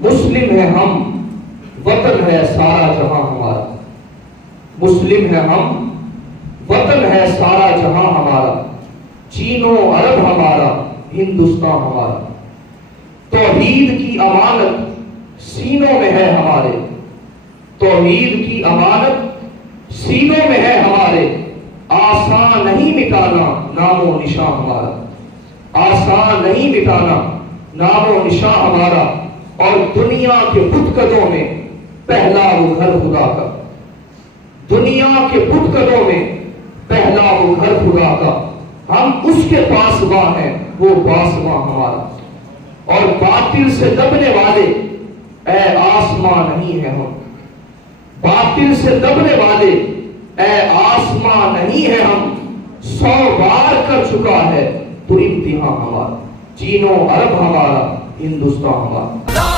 مسلم ہے ہم، وطن ہے سارا جہاں ہمارا، مسلم ہے ہم، وطن ہے سارا جہاں ہمارا، چین و عرب ہمارا، ہندوستان ہمارا، توحید کی امانت سینوں میں ہے ہمارے، توحید کی امانت سینوں میں ہے ہمارے، آسان نہیں مٹانا نام و نشان ہمارا، آسان نہیں مٹانا نام و نشان ہمارا، اور دنیا کے بت قدوں میں پہلا وہ گھر خدا کا، دنیا کے بت قدوں میں پہلا وہ گھر خدا کا، ہم اس کے پاسباں ہیں، وہ پاسباں ہمارا، اور باطل سے دبنے والے اے آسمان نہیں ہے ہم، باطل سے دبنے والے اے آسمان نہیں ہے ہم، 100 بار کر چکا ہے تو امتحان ہمارا، چین و عرب ہمارا، ہندوستان ہمارا۔